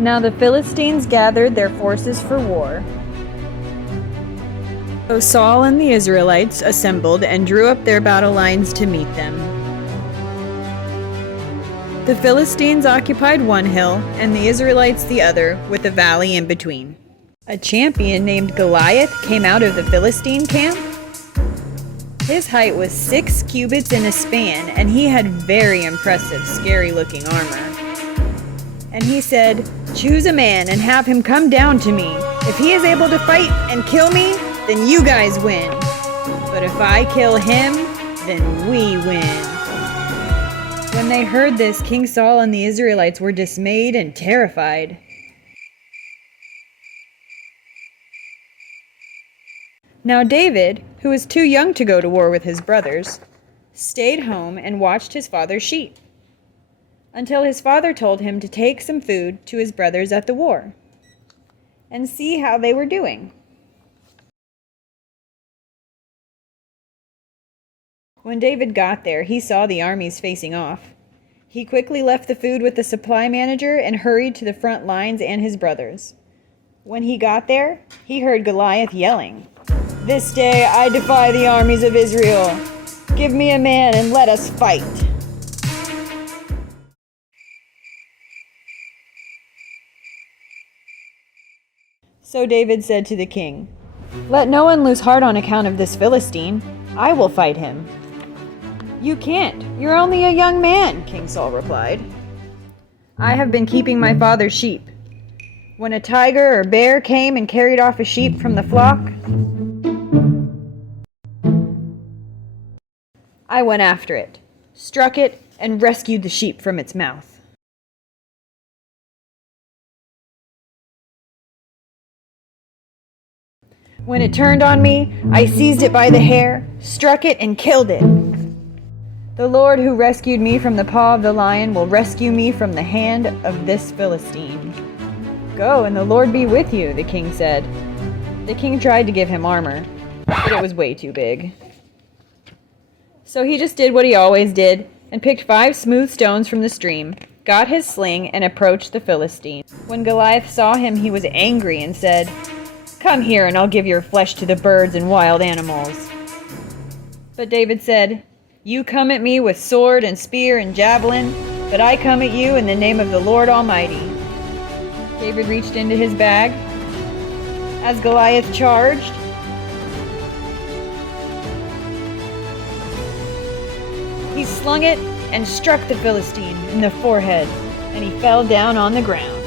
Now the Philistines gathered their forces for war. So Saul and the Israelites assembled and drew up their battle lines to meet them. The Philistines occupied one hill and the Israelites the other, with a valley in between. A champion named Goliath came out of the Philistine camp. His height was 6 cubits in a span, and he had very impressive, scary-looking armor. And he said, "Choose a man and have him come down to me. If he is able to fight and kill me, then you guys win. But if I kill him, then we win." When they heard this, King Saul and the Israelites were dismayed and terrified. Now David, who was too young to go to war with his brothers, stayed home and watched his father's sheep, until his father told him to take some food to his brothers at the war and see how they were doing. When David got there, he saw the armies facing off. He quickly left the food with the supply manager and hurried to the front lines and his brothers. When he got there, he heard Goliath yelling, "This day I defy the armies of Israel. Give me a man and let us fight." So David said to the king, "Let no one lose heart on account of this Philistine. I will fight him." "You can't. You're only a young man," King Saul replied. "I have been keeping my father's sheep. When a tiger or bear came and carried off a sheep from the flock, I went after it, struck it, and rescued the sheep from its mouth." When it turned on me, I seized it by the hair, struck it, and killed it. The Lord who rescued me from the paw of the lion will rescue me from the hand of this Philistine. "Go, and the Lord be with you," the king said. The king tried to give him armor, but it was way too big. So he just did what he always did, and picked 5 smooth stones from the stream, got his sling, and approached the Philistine. When Goliath saw him, he was angry and said, "Come here, and I'll give your flesh to the birds and wild animals." But David said, "You come at me with sword and spear and javelin, but I come at you in the name of the Lord Almighty." David reached into his bag as Goliath charged. He slung it and struck the Philistine in the forehead, and he fell down on the ground.